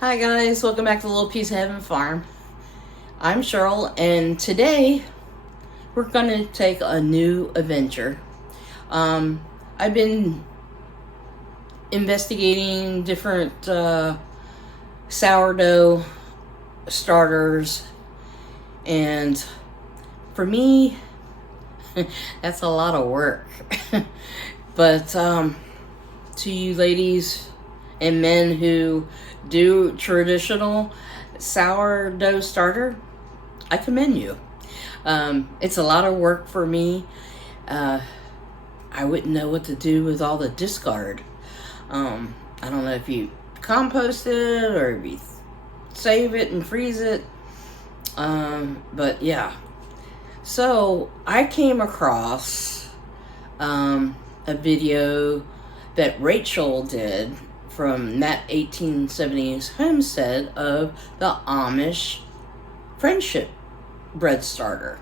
Hi guys, welcome back to Little Piece of Heaven Farm. I'm Cheryl, and today we're going to take a new adventure. I've been investigating different sourdough starters, and for me, that's a lot of work. But to you ladies and men who do traditional sourdough starter, I commend you. It's a lot of work for me. I wouldn't know what to do with all the discard. I don't know if you compost it or if you save it and freeze it. But yeah. So I came across a video that Rachel did from that 1870s homestead of the Amish friendship bread starter.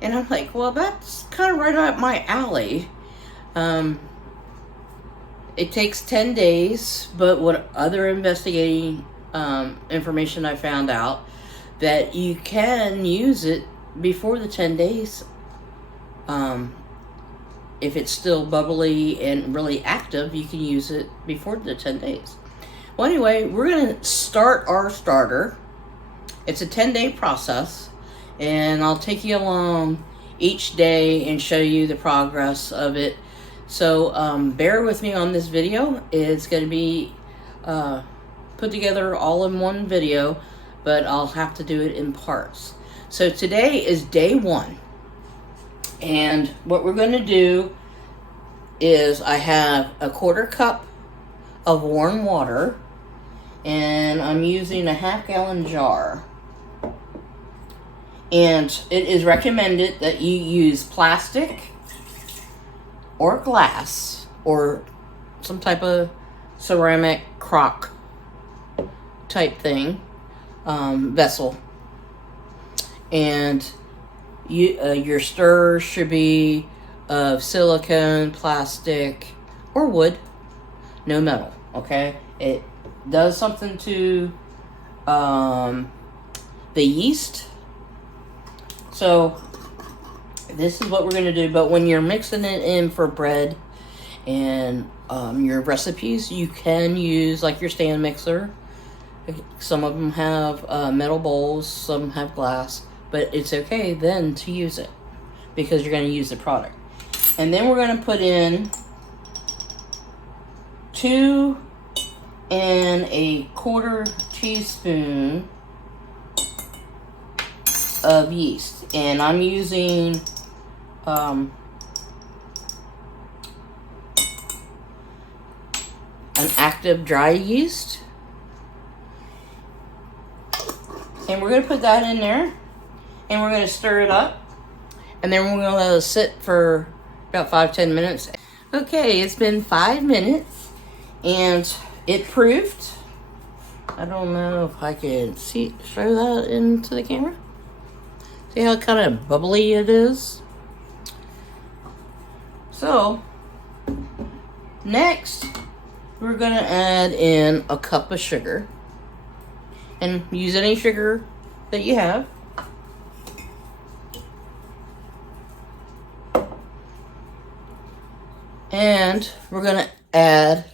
And I'm like, well, that's kind of right up my alley. It takes 10 days, but what other investigating information I found out that you can use it before the 10 days. If it's still bubbly and really active, you can use it before the 10 days. Well, anyway, we're going to start our starter. It's a 10-day process, and I'll take you along each day and show you the progress of it. So bear with me on this video. It's going to be put together all in one video, but I'll have to do it in parts. So today is day 1. And what we're going to do is I have a 1/4 cup of warm water, and I'm using a 1/2 gallon jar. And it is recommended that you use plastic or glass or some type of ceramic crock type thing, vessel. And your stirrer should be of silicone, plastic, or wood, no metal, okay? It does something to the yeast. So this is what we're going to do. But when you're mixing it in for bread and your recipes, you can use like your stand mixer. Some of them have metal bowls, some have glass. But it's okay then to use it because you're going to use the product. And then we're going to put in 2 1/4 teaspoon of yeast. And I'm using an active dry yeast. And we're going to put that in there. And we're going to stir it up. And then we're going to let it sit for about 5-10 minutes. Okay, it's been 5 minutes. And it proved. I don't know if I can show that into the camera. See how kind of bubbly it is? So, next, we're going to add in a cup of sugar. And use any sugar that you have. And we're going to add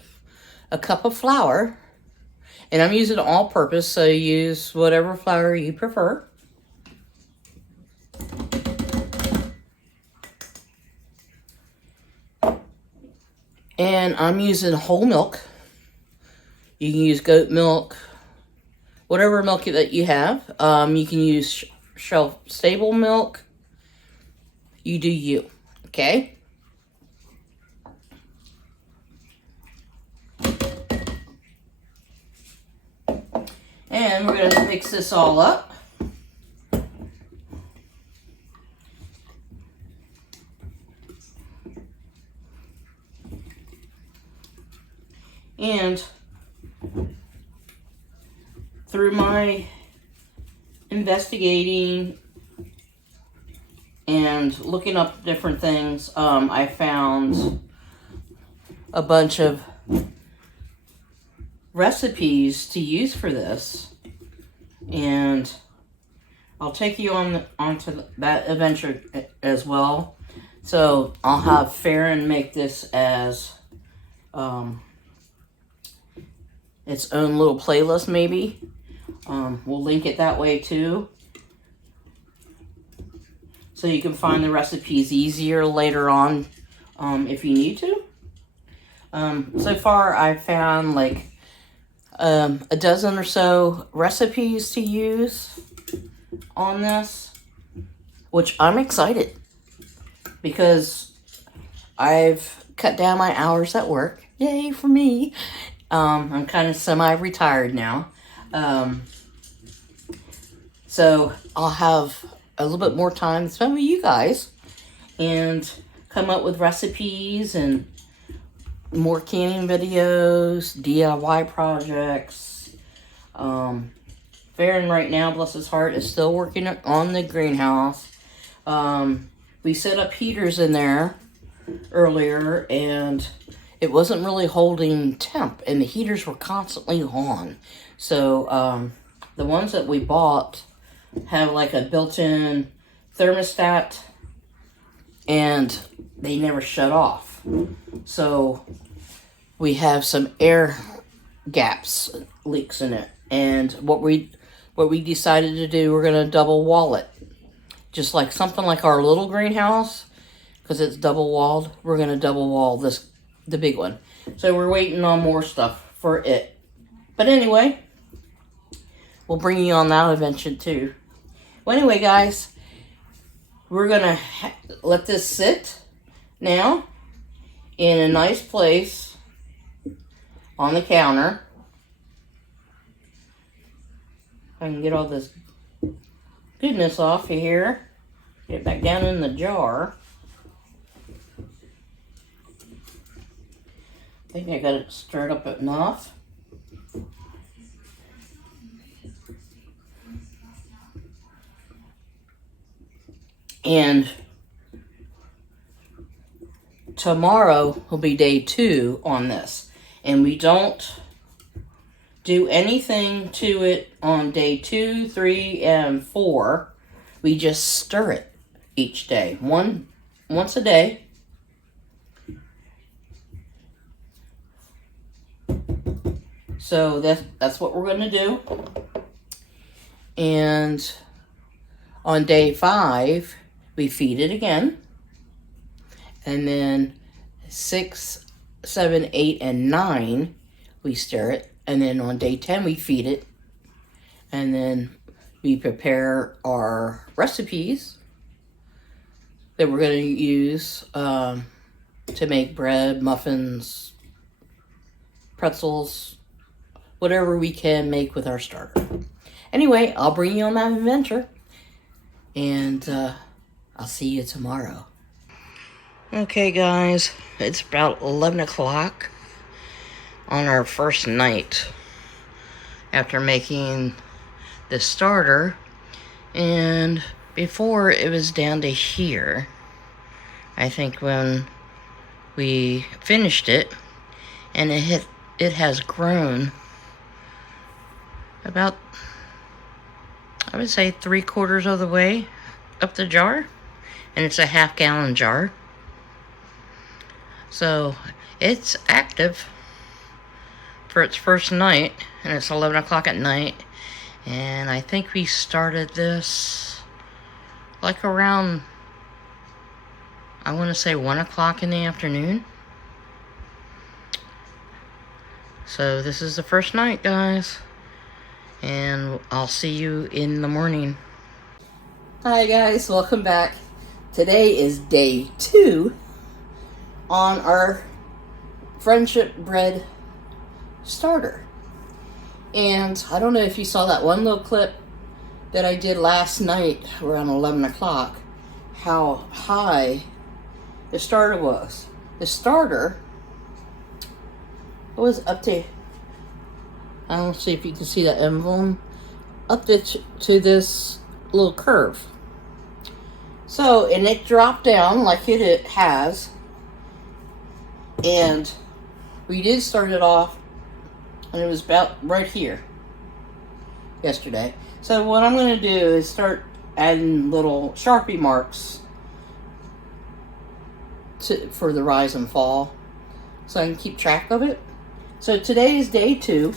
a cup of flour. And I'm using all-purpose, so use whatever flour you prefer. And I'm using whole milk. You can use goat milk, whatever milk that you have. You can use shelf-stable milk. You do you, okay? And we're going to mix this all up. And through my investigating and looking up different things, I found a bunch of recipes to use for this, and I'll take you onto that adventure as well. So I'll have Farron make this as its own little playlist, maybe. We'll link it that way too, so you can find the recipes easier later on if you need to. So far I've found like a dozen or so recipes to use on this, which I'm excited because I've cut down my hours at work. Yay for me. I'm kind of semi-retired now. So I'll have a little bit more time to spend with you guys and come up with recipes and more canning videos, DIY projects. Farron right now, bless his heart, is still working on the greenhouse. We set up heaters in there earlier and it wasn't really holding temp and the heaters were constantly on. So the ones that we bought have like a built-in thermostat and they never shut off. So we have some air gaps, leaks in it. And what we decided to do, we're going to double wall it. Just like something like our little greenhouse, because it's double walled, we're going to double wall the big one. So we're waiting on more stuff for it. But anyway, we'll bring you on that adventure too. Well, anyway, guys, we're going to let this sit now in a nice place on the counter. I can get all this goodness off of here. Get it back down in the jar. I think I got it stirred up enough. And tomorrow will be day 2 on this. And we don't do anything to it on day 2, 3, and 4. We just stir it each day. Once a day. So that's what we're going to do. And on day 5, we feed it again. And then 6, 7, 8, and 9, we stir it. And then on day 10, we feed it. And then we prepare our recipes that we're going to use to make bread, muffins, pretzels, whatever we can make with our starter. Anyway, I'll bring you on that adventure. And I'll see you tomorrow. Okay, guys, it's about 11 o'clock on our first night after making the starter. And before, it was down to here. I think when we finished it, and it has grown about, I would say, 3/4 of the way up the jar. And it's a half-gallon jar. So it's active for its first night, and it's 11 o'clock at night. And I think we started this like around, I want to say 1 o'clock in the afternoon. So this is the first night, guys. And I'll see you in the morning. Hi guys, welcome back. Today is day 2 on our friendship bread starter. And I don't know if you saw that one little clip that I did last night around 11 o'clock, how high the starter was. The starter was up to, I don't see if you can see that emblem, up to this little curve. So, and it dropped down like it has. And we did start it off and it was about right here yesterday. So what I'm going to do is start adding little Sharpie marks for the rise and fall, so I can keep track of it. So today is day 2,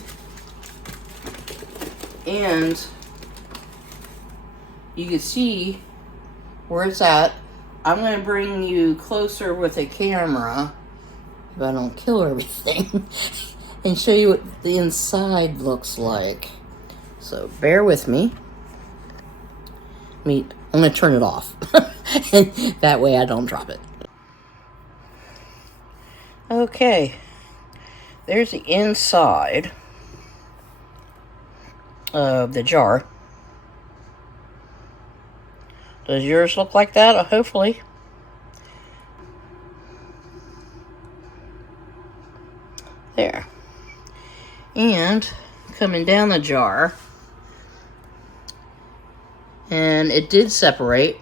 and you can see where it's at. I'm going to bring you closer with a camera, if I don't kill everything, and show you what the inside looks like. So bear with me. I'm going to turn it off. And that way I don't drop it. Okay. There's the inside of the jar. Does yours look like that? Hopefully. There. And coming down the jar, and it did separate,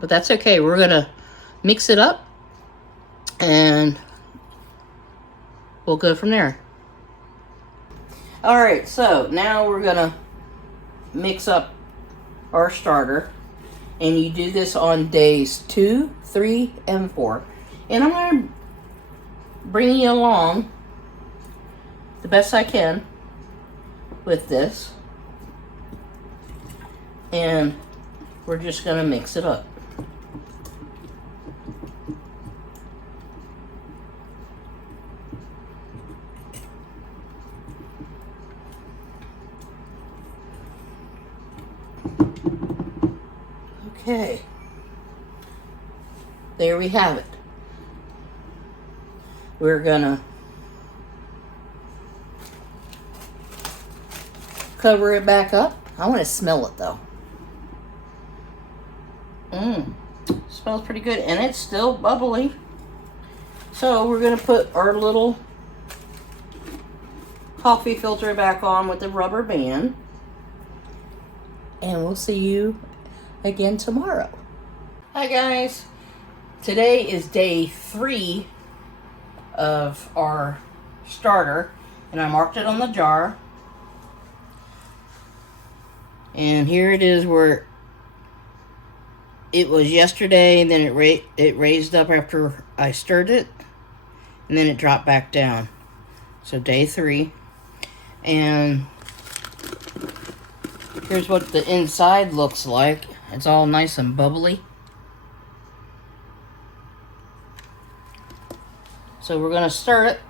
but that's okay. We're gonna mix it up and we'll go from there. Alright, so now we're gonna mix up our starter, and you do this on days 2, 3, and 4. And I'm gonna bring you along the best I can with this, and we're just gonna mix it up. Okay, there we have it. We're gonna cover it back up. I want to smell it though. Smells pretty good, and it's still bubbly. So we're gonna put our little coffee filter back on with the rubber band, and we'll see you again tomorrow. Hi guys, today is day 3 of our starter, and I marked it on the jar. And here it is where it was yesterday, and then it raised up after I stirred it, and then it dropped back down. So day 3, and here's what the inside looks like. It's all nice and bubbly. So we're gonna stir it.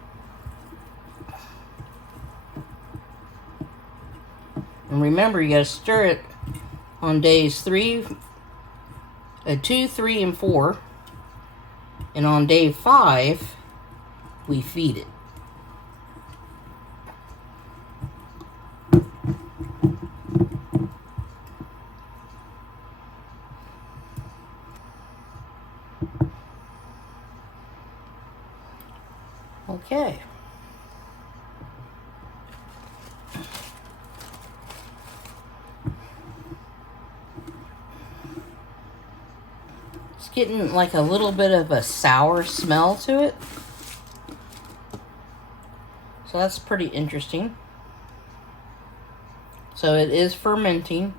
And remember, you gotta stir it on days 2, 3, and 4. And on day 5, we feed it. Okay. It's getting like a little bit of a sour smell to it. So that's pretty interesting. So it is fermenting.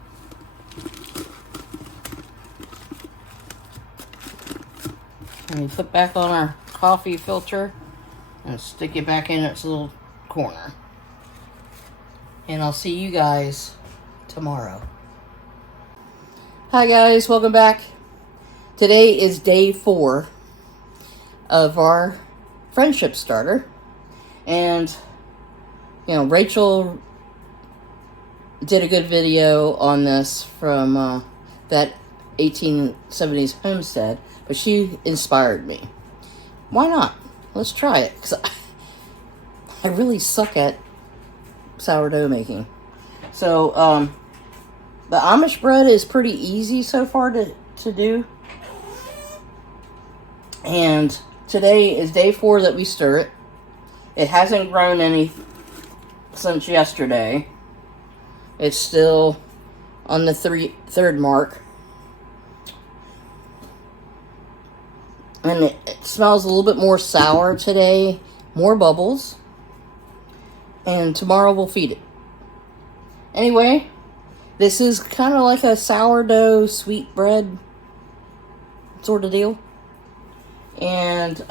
And we put back on our coffee filter and stick it back in its little corner. And I'll see you guys tomorrow. Hi guys, welcome back. Today is day 4 of our friendship starter. And, you know, Rachel did a good video on this from that 1870s homestead, but she inspired me. Why not? Let's try it, because I really suck at sourdough making. So, the Amish bread is pretty easy so far to do. And today is day 4 that we stir it. It hasn't grown any since yesterday. It's still on the third mark. And it smells a little bit more sour today. More bubbles. And tomorrow we'll feed it. Anyway, this is kind of like a sourdough sweet bread sort of deal. And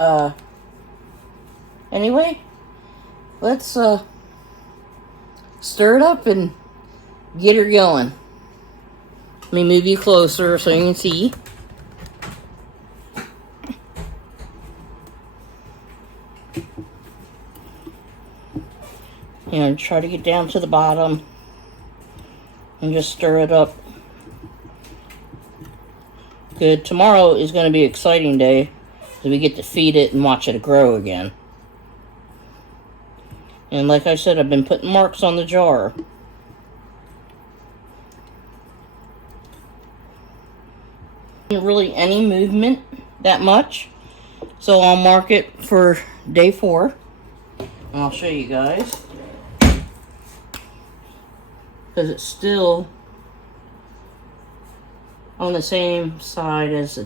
anyway, let's stir it up and get her going. Let me move you closer so you can see. And try to get down to the bottom and just stir it up. Good. Tomorrow is going to be an exciting day because we get to feed it and watch it grow again. And like I said, I've been putting marks on the jar. Really any movement that much. So I'll mark it for day 4. And I'll show you guys. Because it's still on the same side as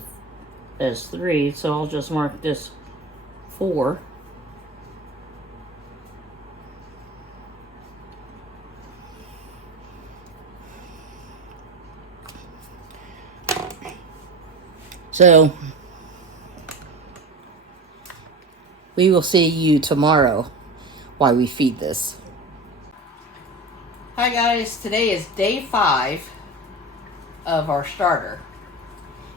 3, so I'll just mark this 4. So we will see you tomorrow while we feed this. Hi guys, today is day 5 of our starter.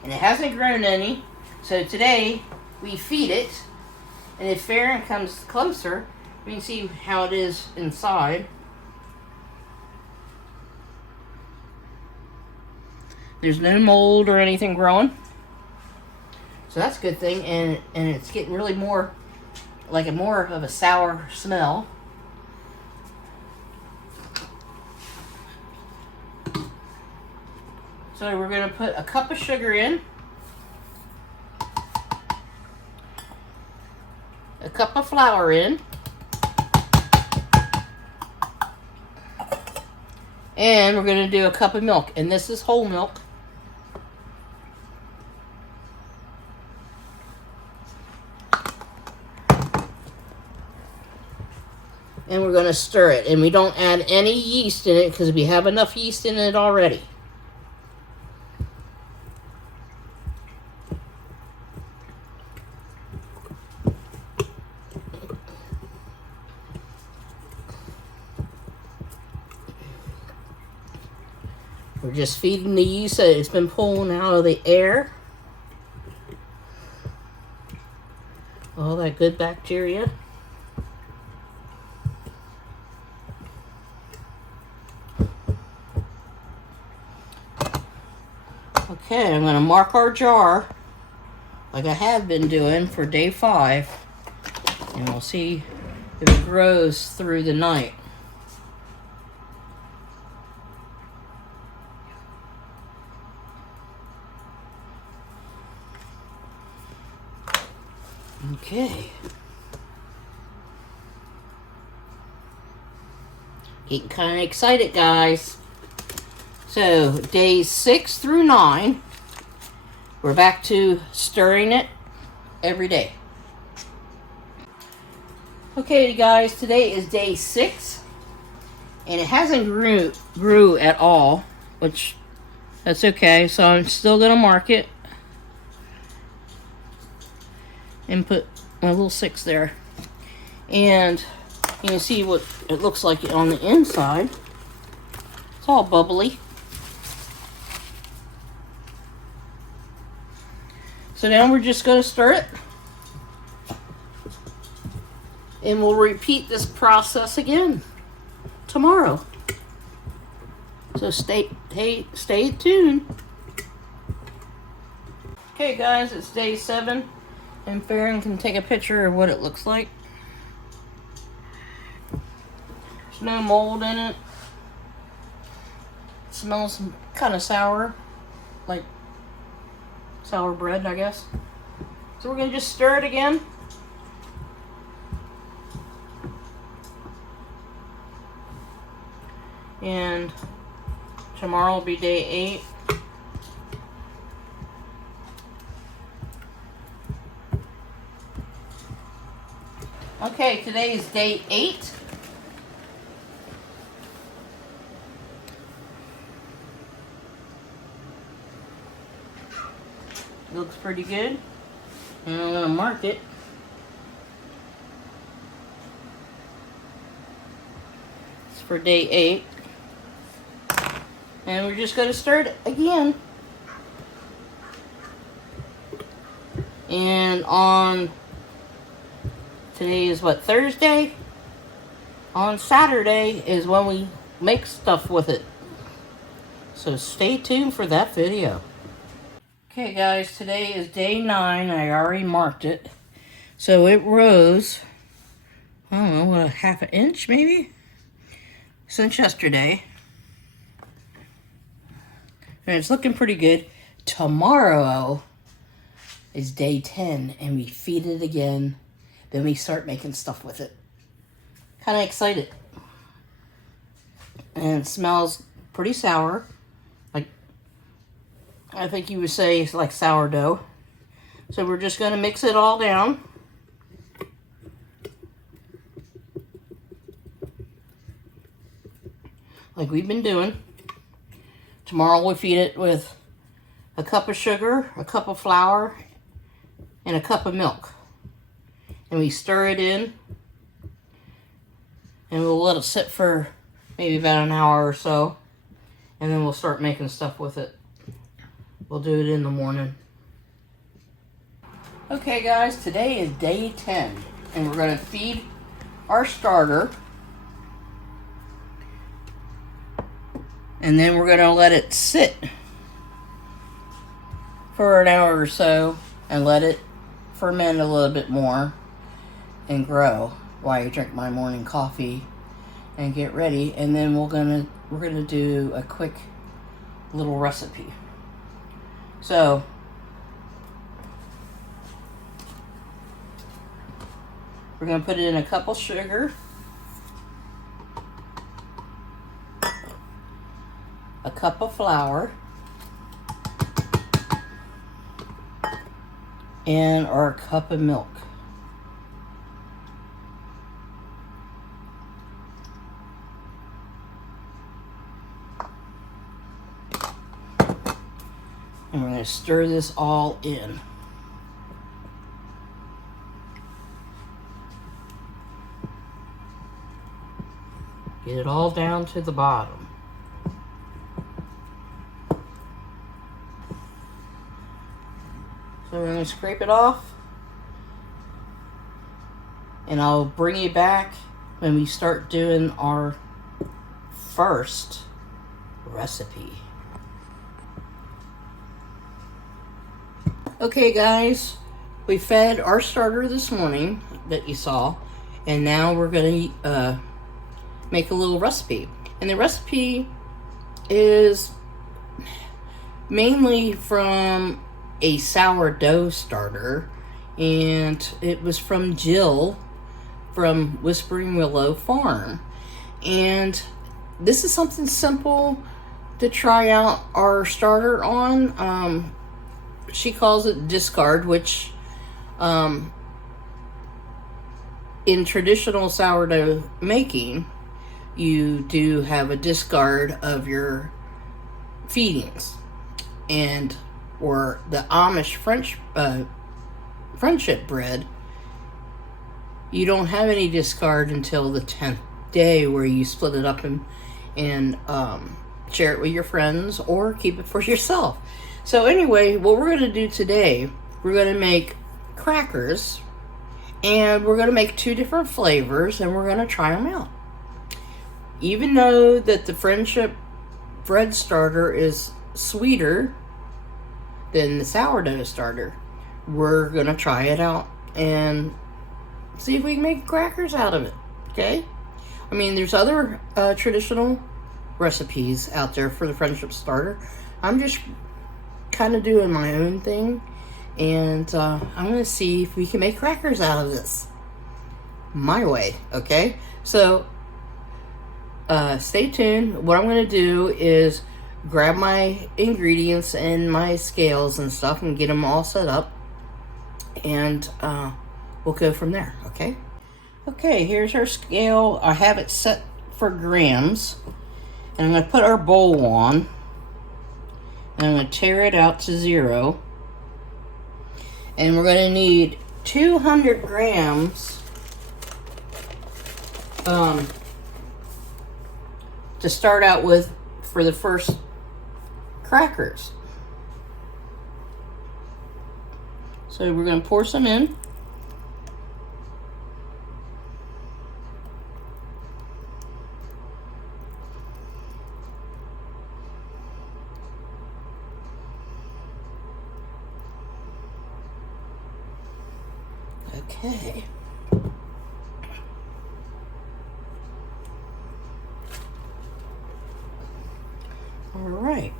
And it hasn't grown any, so today we feed it. And if Farron comes closer, we can see how it is inside. There's no mold or anything growing. So that's a good thing, and it's getting really more of a sour smell. So we're going to put a cup of sugar in, a cup of flour in, and we're going to do a cup of milk, and this is whole milk. And we're going to stir it, and we don't add any yeast in it because we have enough yeast in it already. We're just feeding the yeast that it's been pulling out of the air. All that good bacteria. Okay, I'm going to mark our jar like I have been doing for day 5. And we'll see if it grows through the night. Okay. Getting kind of excited, guys. So, days 6 through 9, we're back to stirring it every day. Okay, guys, today is day 6, and it hasn't grew at all, which that's okay. So I'm still gonna mark it and put my little 6 there, and you can see what it looks like on the inside. It's all bubbly. So now we're just going to stir it. And we'll repeat this process again tomorrow. So stay tuned. Okay guys, it's day 7. And Farron can take a picture of what it looks like. There's no mold in it. It smells kind of sour. Like sour bread, I guess. So we're going to just stir it again. And tomorrow will be day 8. Okay, today is day 8. looks pretty good. And I'm going to mark it. It's for day 8. And we're just going to stir it again. And on, today is what, Thursday? On Saturday is when we make stuff with it. So stay tuned for that video. Okay guys, today is day 9. I already marked it. So it rose, I don't know, what, half an inch maybe? Since yesterday. And it's looking pretty good. Tomorrow is day 10 and we feed it again. Then we start making stuff with it. Kind of excited. And it smells pretty sour. Like, I think you would say it's like sourdough. So we're just going to mix it all down. Like we've been doing. Tomorrow we'll feed it with a cup of sugar, a cup of flour, and a cup of milk. And we stir it in. And we'll let it sit for maybe about an hour or so. And then we'll start making stuff with it. We'll do it in the morning. Okay guys, today is day 10. And we're going to feed our starter. And then we're going to let it sit for an hour or so and let it ferment a little bit more and grow while I drink my morning coffee and get ready. And then we're gonna do a quick little recipe. So we're gonna put it in a cup of sugar, a cup of flour, and our cup of milk. And we're going to stir this all in. Get it all down to the bottom. So we're going to scrape it off. And I'll bring you back when we start doing our first recipe. Okay guys, we fed our starter this morning that you saw, and now we're going to make a little recipe. And the recipe is mainly from a sourdough starter, and it was from Jill from Whispering Willow Farm. And this is something simple to try out our starter on. She calls it discard, which in traditional sourdough making, you do have a discard of your feedings. And or the Amish friendship bread, you don't have any discard until the 10th day, where you split it up and share it with your friends or keep it for yourself. So anyway, what we're going to do today, we're going to make crackers, and we're going to make 2 different flavors, and we're going to try them out. Even though that the friendship bread starter is sweeter than the sourdough starter, we're going to try it out and see if we can make crackers out of it, okay? I mean, there's other traditional recipes out there for the friendship starter. I'm just kind of doing my own thing, and I'm going to see if we can make crackers out of this my way, okay? So stay tuned. What I'm going to do is grab my ingredients and my scales and stuff and get them all set up, and we'll go from there, okay? Okay, here's our scale. I have it set for grams, and I'm going to put our bowl on, and I'm going to tear it out to 0. And we're going to need 200 grams to start out with for the first crackers. So we're going to pour some in. Okay. All right.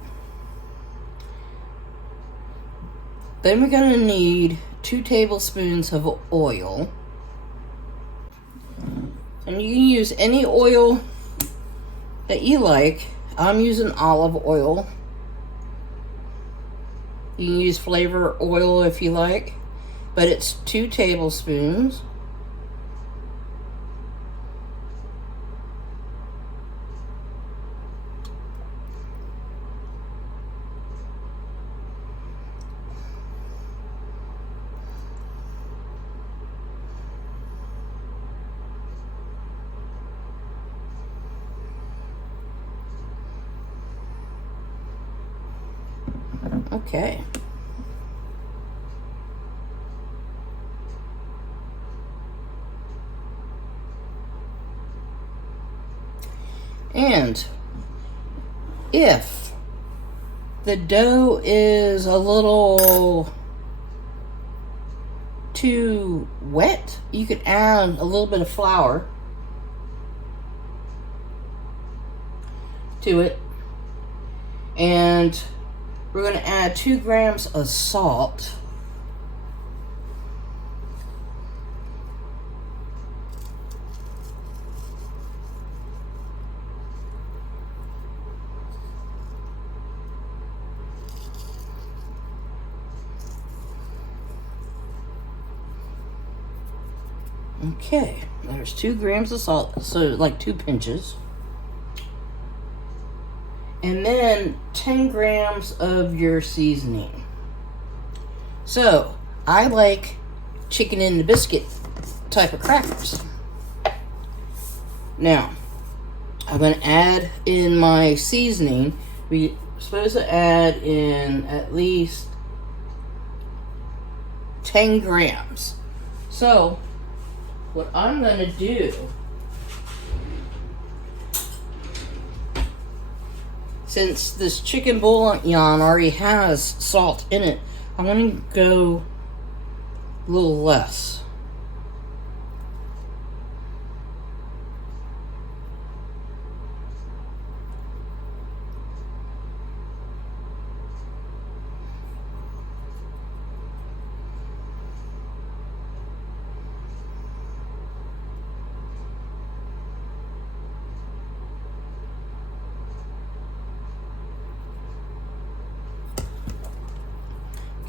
Then we're going to need 2 tablespoons of oil. And you can use any oil that you like. I'm using olive oil. You can use flavor oil if you like, but it's 2 tablespoons. Okay. And if the dough is a little too wet, you could add a little bit of flour to it. And we're going to add 2 grams of salt. Okay, there's 2 grams of salt, so like 2 pinches. And then 10 grams of your seasoning. So, I like chicken in the biscuit type of crackers. Now, I'm going to add in my seasoning. We're supposed to add in at least 10 grams. So, what I'm going to do, since this chicken bouillon already has salt in it, I'm going to go a little less.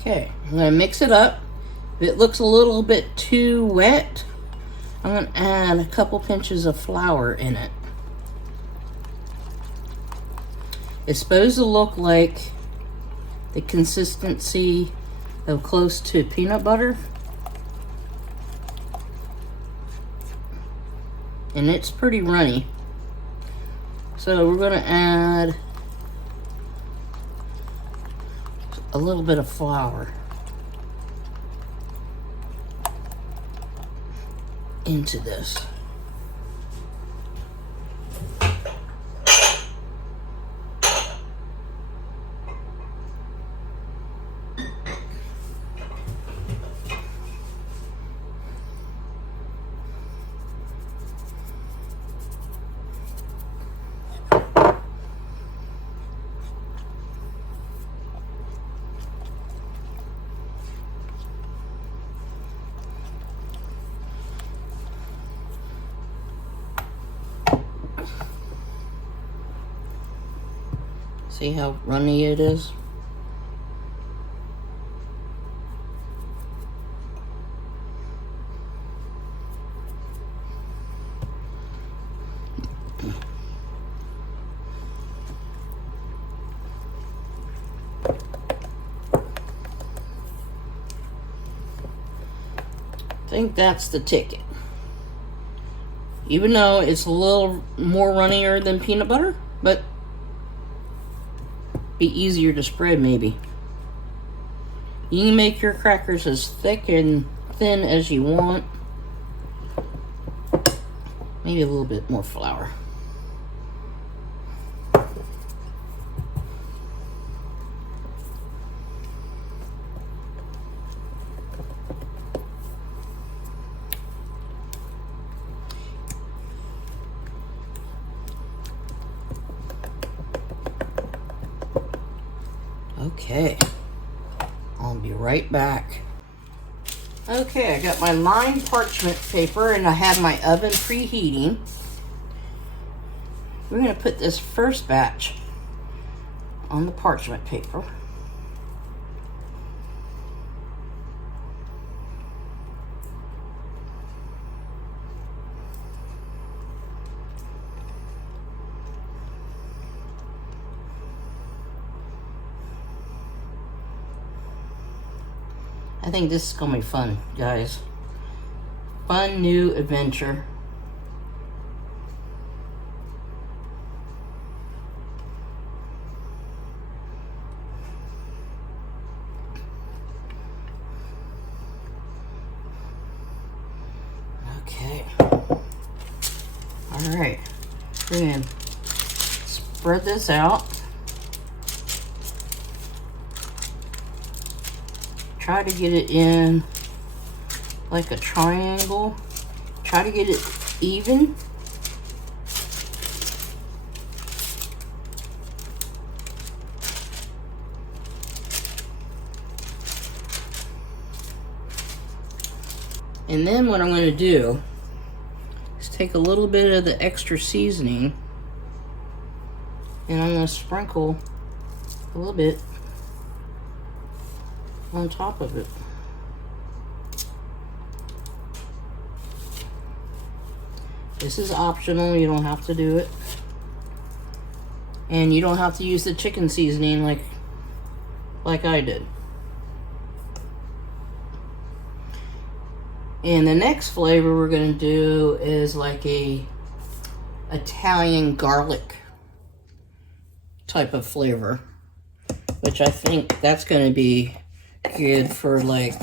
Okay, I'm going to mix it up. If it looks a little bit too wet, I'm going to add a couple pinches of flour in it. It's supposed to look like the consistency of close to peanut butter. And it's pretty runny. So we're going to add a little bit of flour into this. See how runny it is? think that's the ticket. Even though it's a little more runnier than peanut butter, but be easier to spread maybe. You can make your crackers as thick and thin as you want. Maybe a little bit more flour. Okay, I'll be right back. Okay, I got my lined parchment paper and I have my oven preheating. We're going to put this first batch on the parchment paper. I think this is gonna be fun, guys. Fun new adventure. Okay. All right. We're gonna spread this out. Try to get it in like a triangle. Try to get it even. And then what I'm going to do is take a little bit of the extra seasoning and I'm going to sprinkle a little bit on top of it. This is optional, you don't have to do it. And you don't have to use the chicken seasoning like I did. And the next flavor we're gonna do is like a Italian garlic type of flavor, which I think that's gonna be good for like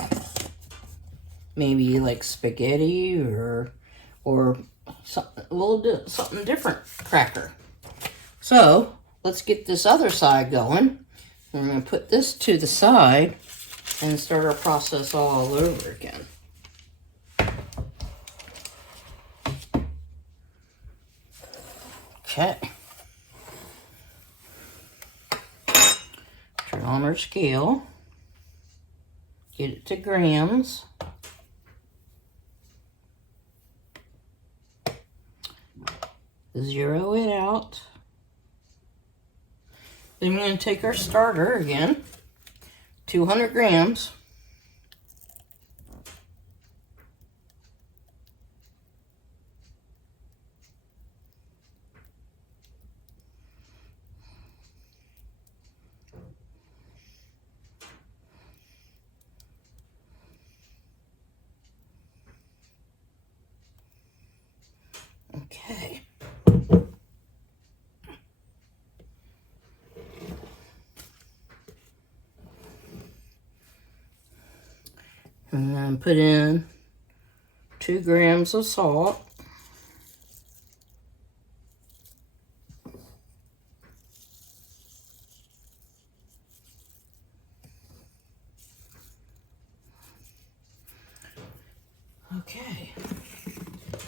maybe like spaghetti or something different cracker. So let's get this other side going. We're going to put this to the side and start our process all over again. Okay. Turn on our scale. Get it to grams. Zero it out. Then we're going to take our starter again, 200 grams. Okay. And then put in 2 grams of salt. Okay.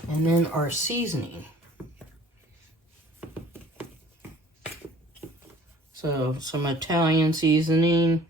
And then our seasoning. So some Italian seasoning.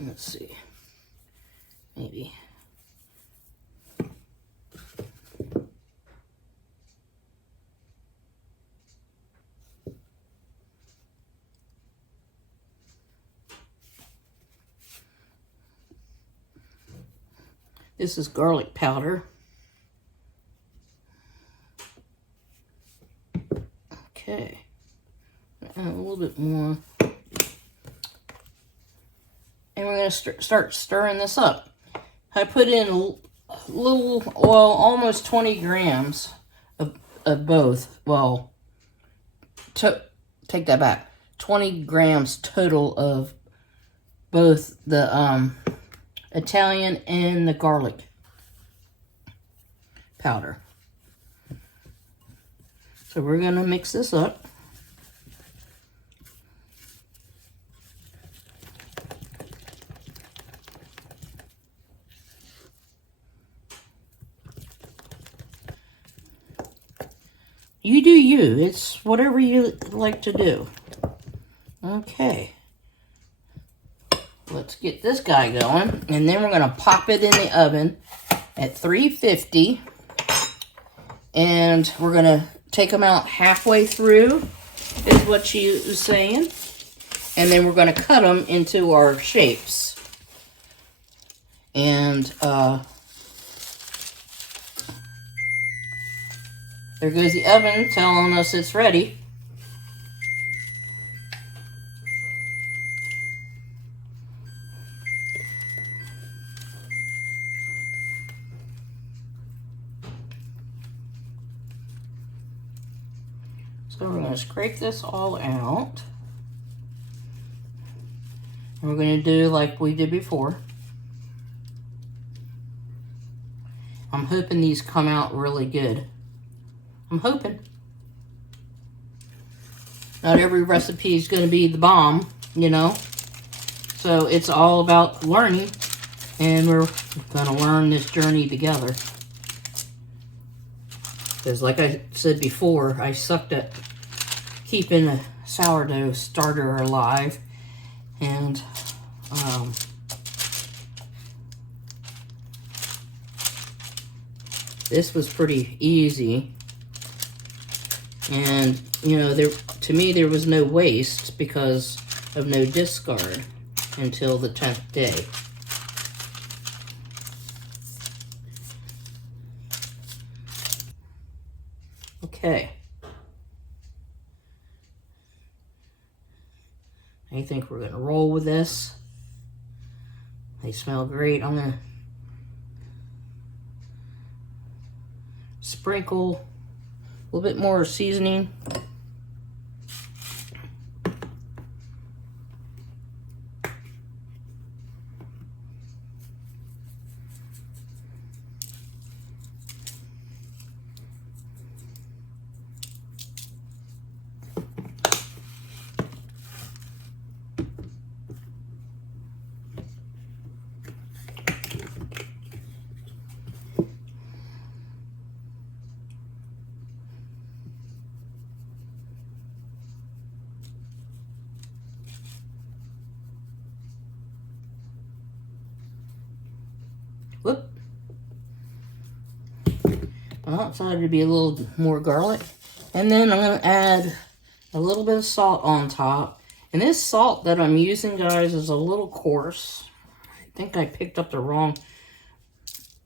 Let's see, maybe This is garlic powder. Okay. Add a little bit more. And we're going to start stirring this up. I put in a little, well, almost 20 grams of both. Well, take that back. 20 grams total of both the Italian and the garlic powder. So we're going to mix this up. You do you. It's whatever you like to do. Okay. Let's get this guy going. And then we're going to pop it in the oven at 350. And we're going to take them out halfway through, is what she was saying. And then we're going to cut them into our shapes. And there goes the oven telling us it's ready. So we're going to scrape this all out. And we're going to do like we did before. I'm hoping these come out really good. I'm hoping. Not every recipe is going to be the bomb, you know. So it's all about learning. And we're going to learn this journey together. Because like I said before, I sucked at keeping a sourdough starter alive. And this was pretty easy. And, you know, to me there was no waste because of no discard until the 10th day. Okay. I think we're going to roll with this. They smell great. I'm going to sprinkle a little bit more seasoning. Whoop. I decided to be a little more garlic. And then I'm going to add a little bit of salt on top. And this salt that I'm using, guys, is a little coarse. I think I picked up the wrong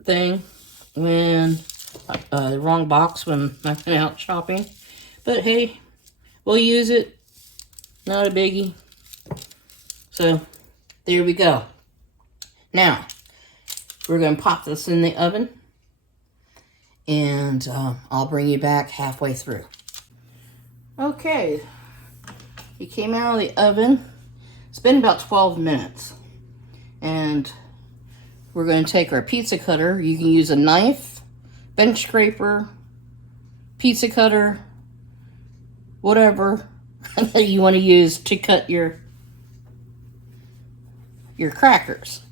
thing when, the wrong box when I went out shopping. But hey, we'll use it. Not a biggie. So, there we go. Now, we're going to pop this in the oven, and I'll bring you back halfway through. Okay, it came out of the oven. It's been about 12 minutes, and we're going to take our pizza cutter. You can use a knife, bench scraper, pizza cutter, whatever you want to use to cut your crackers.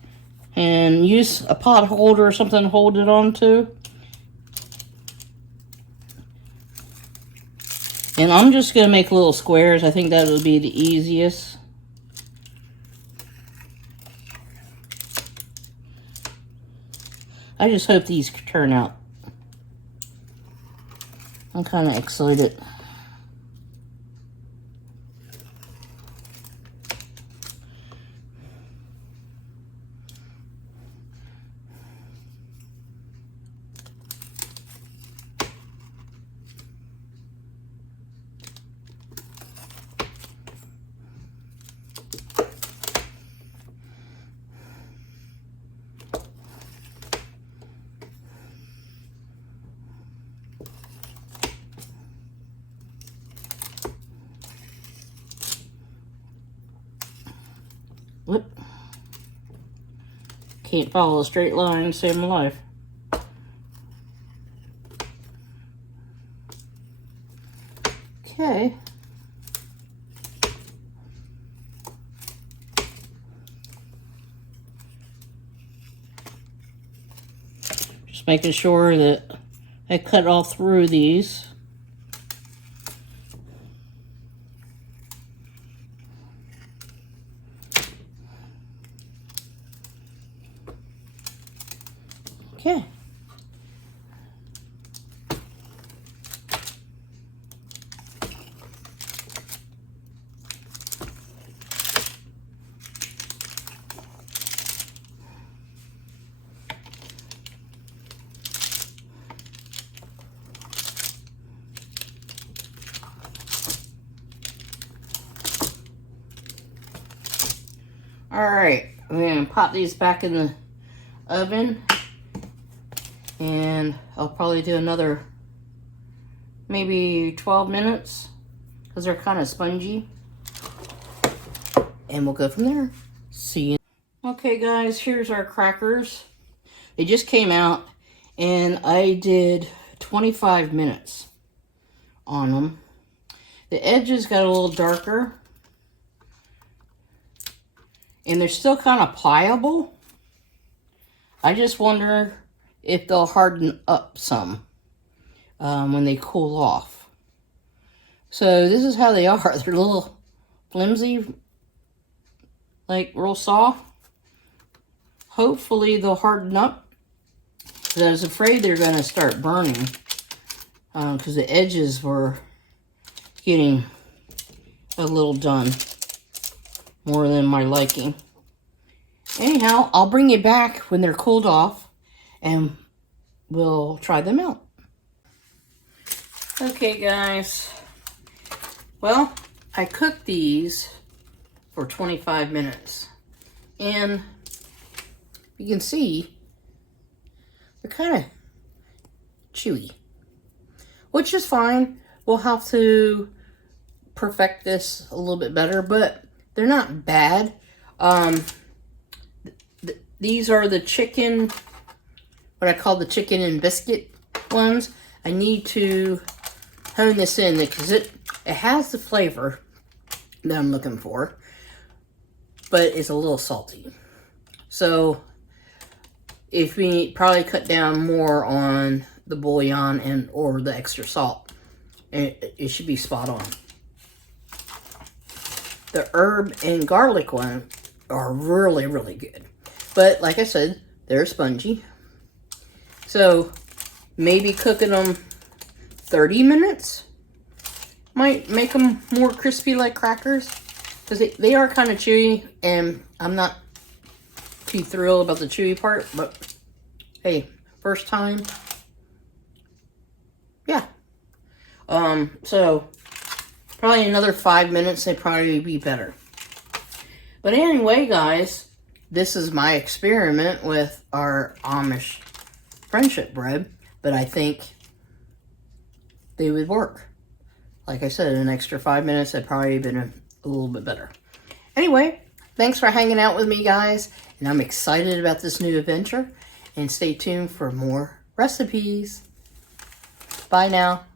And use a pot holder or something to hold it onto. And I'm just going to make little squares. I think that would be the easiest. I just hope these turn out. I'm kind of excited. Can't follow a straight line to save my life. Okay. Just making sure that I cut all through these. Okay. Alright, I'm going to pop these back in the oven, and I'll probably do another maybe 12 minutes because they're kind of spongy, and we'll go from there. See you. Okay guys, here's our crackers. They just came out, and I did 25 minutes on them. The edges got a little darker, and they're still kind of pliable. I just wonder if they'll harden up some when they cool off. So this is how they are. They're a little flimsy, like real soft. Hopefully they'll harden up. But I was afraid they're going to start burning because the edges were getting a little done. More than my liking. Anyhow, I'll bring you back when they're cooled off and we'll try them out. Okay guys, well, I cooked these for 25 minutes and you can see they're kind of chewy, which is fine. We'll have to perfect this a little bit better, but they're not bad. These are the chicken, what I call the chicken and biscuit ones. I need to hone this in because it has the flavor that I'm looking for, but it's a little salty. So if we probably cut down more on the bouillon and or the extra salt, it should be spot on. The herb and garlic one are really, really good. But like I said, they're spongy. So maybe cooking them 30 minutes might make them more crispy like crackers. Because they are kind of chewy, and I'm not too thrilled about the chewy part. But hey, first time. Yeah. So probably another 5 minutes, they'd probably be better. But anyway, guys, this is my experiment with our Amish friendship bread. But I think they would work. Like I said, an extra 5 minutes, they'd probably been a little bit better. Anyway, thanks for hanging out with me, guys. And I'm excited about this new adventure. And stay tuned for more recipes. Bye now.